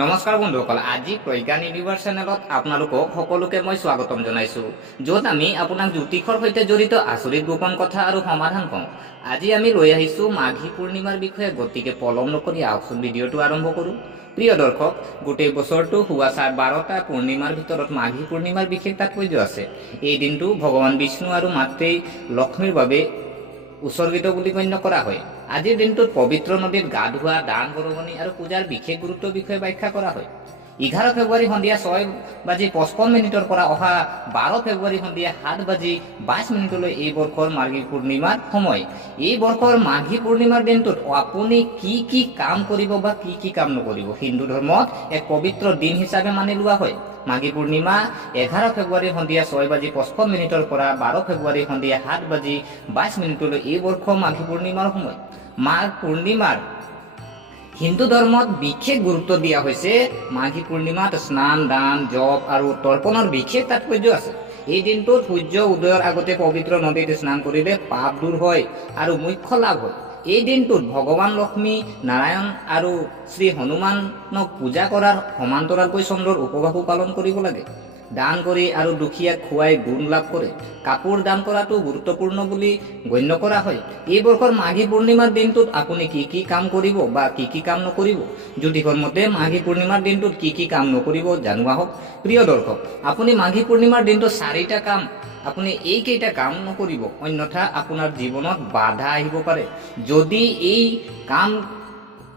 নমস্কাৰ বন্ধুসকল, আজি প্ৰজ্ঞান ইউনিভাৰ্ছ চেনেলত আপোনালোকক সকলোকে মই স্বাগতম জনাইছোঁ, য'ত আমি আপোনাক জ্যোতিষৰ সৈতে জড়িত আচৰিত গোপন কথা আৰু সমাধান কওঁ। আজি আমি লৈ আহিছোঁ মাঘী পূৰ্ণিমাৰ বিষয়ে, গতিকে পলম নকৰি আহকচোন ভিডিঅ'টো আৰম্ভ কৰোঁ। প্ৰিয় দৰ্শক, গোটেই বছৰটো হোৱা 12টা পূৰ্ণিমাৰ ভিতৰত মাঘী পূৰ্ণিমাৰ বিশেষ তাৎপৰ্য আছে। এই দিনটো ভগৱান বিষ্ণু আৰু মাতৃ লক্ষ্মীৰ বাবে উৎসৰ্গিত বুলি গণ্য কৰা হয়। আজিৰ দিনটোত পবিত্ৰ নদীত গা ধোৱা, দান বৰঙণি আৰু পূজাৰ বিশেষ গুৰুত্বৰ বিষয়ে ব্যাখ্যা কৰা হয়। 11 ফেব্ৰুৱাৰী সন্ধিয়া 6:55 পৰা অহা 12 ফেব্ৰুৱাৰী সন্ধিয়া 7:22 এই বৰ্ষৰ মাঘী পূৰ্ণিমাৰ সময়। এই বৰ্ষৰ মাঘী পূৰ্ণিমাৰ দিনটোত আপুনি কি কাম কৰিব বা কি কাম নকৰিব হিন্দু ধৰ্মত এক পবিত্ৰ দিন হিচাপে মানি লোৱা হয়। মাঘী পূৰ্ণিমা 11 ফেব্ৰুৱাৰী সন্ধিয়া 6:55 পৰা 12 ফেব্ৰুৱাৰী সন্ধিয়া 7:22 এই বৰ্ষৰ মাঘী পূৰ্ণিমাৰ সময়। মাঘ পূৰ্ণিমাৰ হিন্দু ধৰ্মত বিশেষ গুৰুত্ব দিয়া হৈছে। মাঘী পূৰ্ণিমাত স্নান, দান, জপ আৰু তৰ্পণৰ বিশেষ তাৎপৰ্য আছে। এই দিনটোত সূৰ্য উদয়ৰ আগতে পবিত্ৰ নদীত স্নান কৰিলে পাপ দূৰ হয় আৰু মোক্ষ লাভ হয়। এই দিনটোত ভগৱান লক্ষ্মী, নাৰায়ণ আৰু শ্ৰী হনুমানক পূজা কৰাৰ সমান্তৰালকৈ চন্দ্ৰৰ উপবাসো পালন কৰিব লাগে। দান কৰি আৰু দুখীয়াক খুৱাই গুণ লাভ কৰে। কাপোৰ দান কৰাটো গুৰুত্বপূৰ্ণ বুলি গণ্য কৰা হয়। এই বৰ্ষৰ মাঘী পূৰ্ণিমাৰ দিনটোত আপুনি কি কাম কৰিব বা কি কাম নকৰিব, জ্যোতিষৰ মতে মাঘী পূৰ্ণিমাৰ দিনটোত কি কাম নকৰিব জানো আহক। প্ৰিয় দৰ্শক, আপুনি মাঘী পূৰ্ণিমাৰ দিনটোত 4টা কাম, আপুনি এইকেইটা কাম নকৰিব, অন্যথা আপোনাৰ জীৱনত বাধা আহিব পাৰে। যদি এই কাম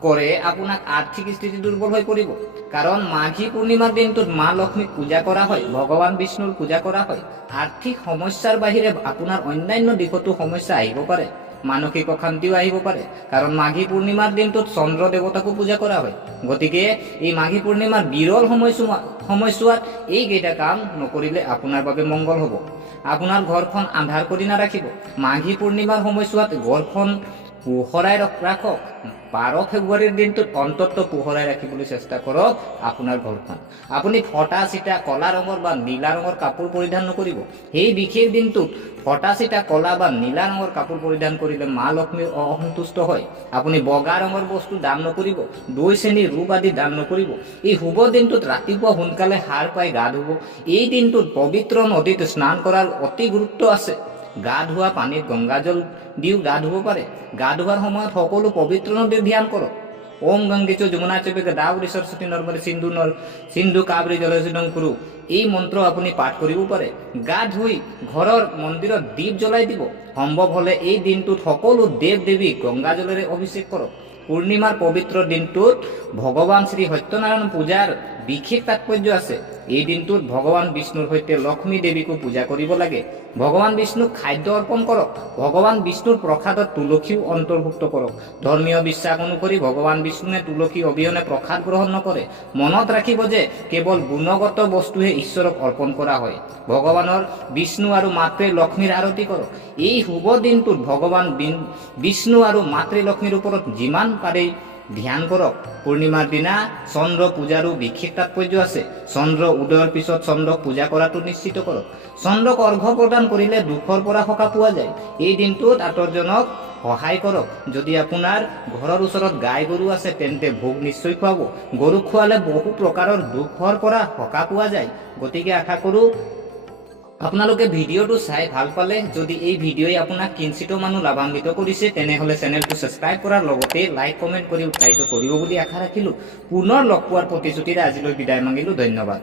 কৰে আপোনাক আৰ্থিক স্থিতি দুৰ্বল হৈ পৰিব। কাৰণ মাঘী পূৰ্ণিমাৰ দিনটোত মা লক্ষ্মীক পূজা কৰা হয়, ভগৱান বিষ্ণুৰ পূজা কৰা হয়। আৰ্থিক সমস্যাৰ বাহিৰে আপোনাৰ অন্যান্য দিশতো সমস্যা আহিব পাৰে, মানসিক অশান্তিও আহিব পাৰে। কাৰণ মাঘী পূৰ্ণিমাৰ দিনটোত চন্দ্ৰ দেৱতাকো পূজা কৰা হয়। গতিকে এই মাঘী পূৰ্ণিমাৰ বিৰল সময়ছোৱাত এইকেইটা কাম নকৰিলে আপোনাৰ বাবে মংগল হ'ব। আপোনাৰ ঘৰখন আন্ধাৰ কৰি নাৰাখিব। মাঘী পূৰ্ণিমাৰ সময়ছোৱাত ঘৰখন পোহৰাই ৰাখক। 12 ফেব্ৰুৱাৰীৰ দিনটোত অন্ততঃ পোহৰাই ৰাখিবলৈ চেষ্টা কৰক আপোনাৰ ঘৰখন। আপুনি ফটা চিটা কলা ৰঙৰ বা নীলা ৰঙৰ কাপোৰ পৰিধান নকৰিব। সেই বিশেষ দিনটোত ফটা চিটা কলা বা নীলা ৰঙৰ কাপোৰ পৰিধান কৰিলে মা লক্ষ্মী অসন্তুষ্ট হয়। আপুনি বগা ৰঙৰ বস্তু দান নকৰিব। দৈ, চেনি, ৰূপ আদি দান নকৰিব। এই শুভ দিনটোত ৰাতিপুৱা সোনকালে সাৰ পাই গা ধুব। এই দিনটোত পবিত্ৰ নদীত স্নান কৰাৰ অতি গুৰুত্ব আছে। গা ধোৱা পানীত গংগাজল দিও গা ধুব পাৰে। গা ধোৱাৰ সময়ত সকলো পবিত্ৰ নদীৰ ধ্যান কৰক। ওম গংগেচো যমুনা চৈবে দাবৰী সৰস্বতী নৰ্মদে সিন্ধু কাবেৰী জলসিন্ধু কুৰু, এই মন্ত্ৰ আপুনি পাঠ কৰিব পাৰে। গা ধুই ঘৰৰ মন্দিৰত দীপ জ্বলাই দিব। সম্ভৱ হলে এই দিনটোত সকলো দেৱ দেৱীক গংগাজলেৰে অভিষেক কৰক। পূৰ্ণিমাৰ পবিত্ৰ দিনটোত ভগৱান শ্ৰী সত্যনাৰায়ণ পূজাৰ বিশেষ তাৎপৰ্য আছে। এই দিনটোত ভগৱান বিষ্ণুৰ সৈতে লক্ষ্মী দেৱীকো পূজা কৰিব লাগে। ভগৱান বিষ্ণুক খাদ্য অৰ্পণ কৰক। ভগৱান বিষ্ণুৰ প্ৰসাদত তুলসীও অন্তৰ্ভুক্ত কৰক। ধৰ্মীয় বিশ্বাস অনুসৰি ভগৱান বিষ্ণুৱে তুলসী অবিহনে প্ৰসাদ গ্ৰহণ নকৰে। মনত ৰাখিব যে কেৱল গুণগত বস্তুহে ঈশ্বৰক অৰ্পণ কৰা হয়। ভগৱানৰ বিষ্ণু আৰু মাতৃ লক্ষ্মীৰ আৰতি কৰক। এই শুভ দিনটোত ভগৱান বিষ্ণু আৰু মাতৃ লক্ষ্মীৰ ওপৰত যিমান পাৰে ধ্যান কৰক। পূৰ্ণিমাৰ দিনা চন্দ্ৰ পূজাৰো বিশেষ তাৎপৰ্য আছে। চন্দ্ৰ উদয়ৰ পিছত চন্দ্ৰক পূজা কৰাটো নিশ্চিত কৰক। চন্দ্ৰক অৰ্ঘ্য প্ৰদান কৰিলে দুখৰ পৰা সকাহ পোৱা যায়। এই দিনটোত আতৰজনক সহায় কৰক। যদি আপোনাৰ ঘৰৰ ওচৰত গাই গৰু আছে তেন্তে ভোগ নিশ্চয় খুৱাব। গৰুক খোৱালে বহু প্ৰকাৰৰ দুখৰ পৰা সকাহ পোৱা যায়। গতিকে আশা কৰোঁ আপোনালোকে ভিডিঅ'টো চাই ভাল পালে। যদি এই ভিডিঅ'ই আপোনাক কিঞ্চিতো মানুহ লাভান্বিত কৰিছে তেনেহ'লে চেনেলটো ছাবস্ক্ৰাইব কৰাৰ লগতে লাইক কমেণ্ট কৰি উৎসাহিত কৰিব বুলি আশা ৰাখিলোঁ। পুনৰ লগ পোৱাৰ প্ৰতিশ্ৰুতিৰে আজিলৈ বিদায় মাগিলোঁ। ধন্যবাদ।